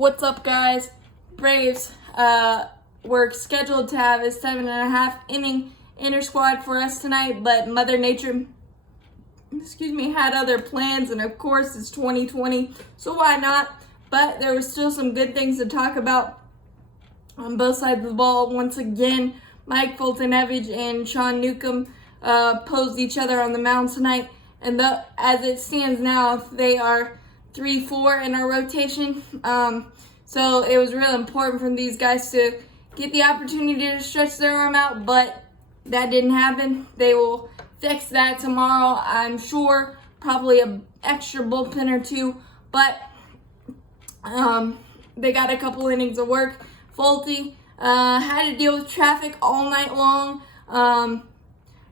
What's up, guys? Braves were scheduled to have a 7.5 inning inter squad for us tonight, but Mother Nature, had other plans, and of course it's 2020, so why not? But there were still some good things to talk about on both sides of the ball. Once again, Mike Fultonevich and Sean Newcomb posed each other on the mound tonight, and as it stands now, they are 3-4 in our rotation. So it was real important for these guys to get the opportunity to stretch their arm out, but that didn't happen. They will fix that tomorrow, I'm sure. Probably an extra bullpen or two, but they got a couple innings of work. Fulte had to deal with traffic all night long.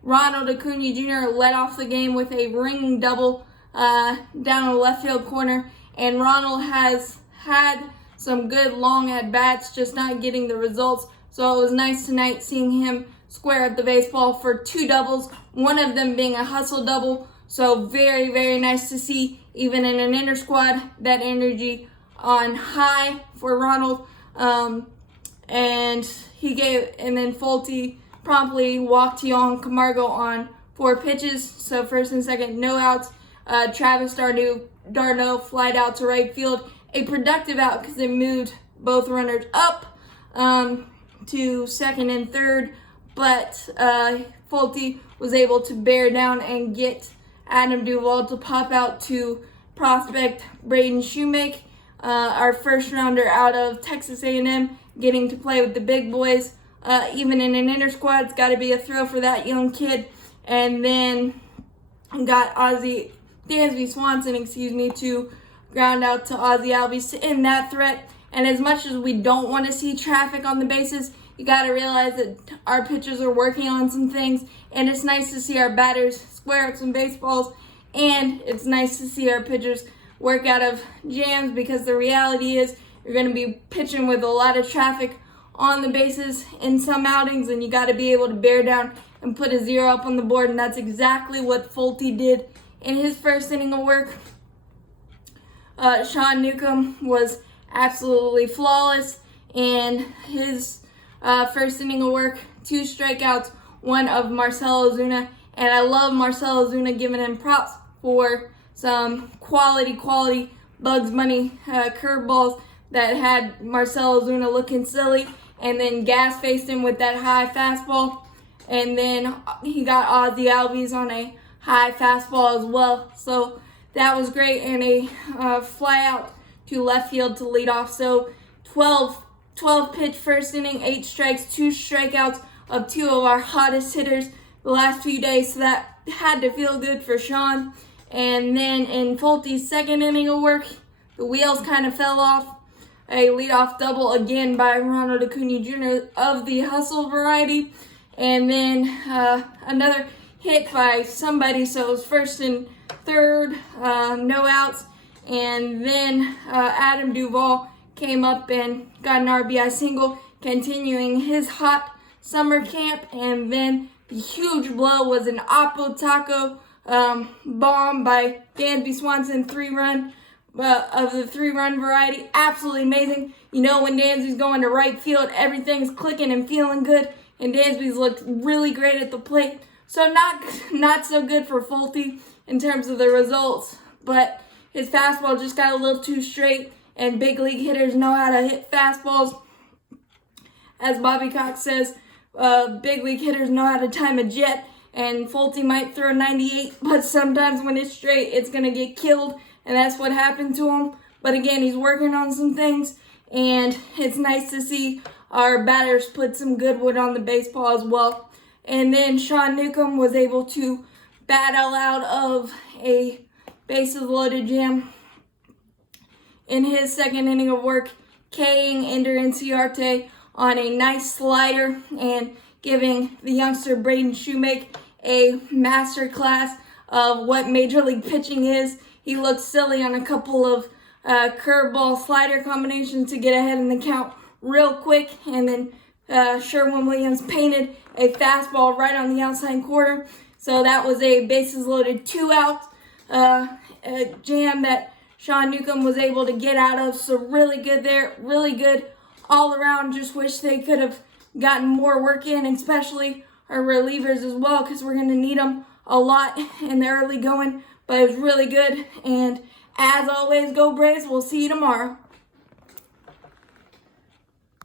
Ronald Acuna Jr. led off the game with a ringing double down the left field corner, and Ronald has had some good long at-bats, just not getting the results. So it was nice tonight seeing him square up the baseball for 2 doubles, one of them being a hustle double. So very, very nice to see, even in an inter squad, that energy on high for Ronald. And then Fulte promptly walked Yohan Camargo on 4 pitches. So first and second, no outs. Travis d'Arnaud flied out to right field. A productive out because it moved both runners up to second and third, but Fulte was able to bear down and get Adam Duvall to pop out to prospect Braden Shoemake, our first rounder out of Texas A&M, getting to play with the big boys. Even in an inter squad, it's got to be a thrill for that young kid. And then got Dansby Swanson, to ground out to Ozzie Albies to end that threat. And as much as we don't want to see traffic on the bases, you got to realize that our pitchers are working on some things, and it's nice to see our batters square up some baseballs, and it's nice to see our pitchers work out of jams, because the reality is you're going to be pitching with a lot of traffic on the bases in some outings, and you got to be able to bear down and put a 0 up on the board, and that's exactly what Fulte did in his first inning of work. Sean Newcomb was absolutely flawless in his first inning of work. 2 strikeouts, 1 of Marcell Ozuna, and I love Marcell Ozuna, giving him props for some quality Bugs Bunny curveballs that had Marcell Ozuna looking silly, and then gas-faced him with that high fastball, and then he got Ozzie Albies on a high fastball as well. So that was great, and a fly out to left field to lead off. So 12 pitch first inning, 8 strikes, 2 strikeouts of 2 of our hottest hitters the last few days. So that had to feel good for Sean. And then in Fulte's second inning of work, the wheels kind of fell off. A leadoff double again by Ronald Acuna Jr. of the hustle variety. And then another hit by somebody, so it was first and third, no outs, and then Adam Duvall came up and got an RBI single, continuing his hot summer camp. And then the huge blow was an Oppo Taco bomb by Dansby Swanson, 3-run of the 3-run variety. Absolutely amazing. You know, when Dansby's going to right field, everything's clicking and feeling good, and Dansby's looked really great at the plate. So not so good for Fulte in terms of the results, but his fastball just got a little too straight, and big league hitters know how to hit fastballs. As Bobby Cox says, big league hitters know how to time a jet, and Fulte might throw 98, but sometimes when it's straight, it's going to get killed, and that's what happened to him. But again, he's working on some things, and it's nice to see our batters put some good wood on the baseball as well. And then Sean Newcomb was able to battle out of a bases-loaded jam in his second inning of work, K-ing Ender Inciarte on a nice slider and giving the youngster Braden Shoemake a masterclass of what Major League pitching is. He looked silly on a couple of curveball slider combinations to get ahead in the count real quick, and then Sherwin-Williams painted a fastball right on the outside corner. So that was a bases-loaded 2-out jam that Sean Newcomb was able to get out of. So really good there, really good all around. Just wish they could have gotten more work in, especially our relievers as well, because we're going to need them a lot in the early going. But it was really good. And as always, go Braves. We'll see you tomorrow.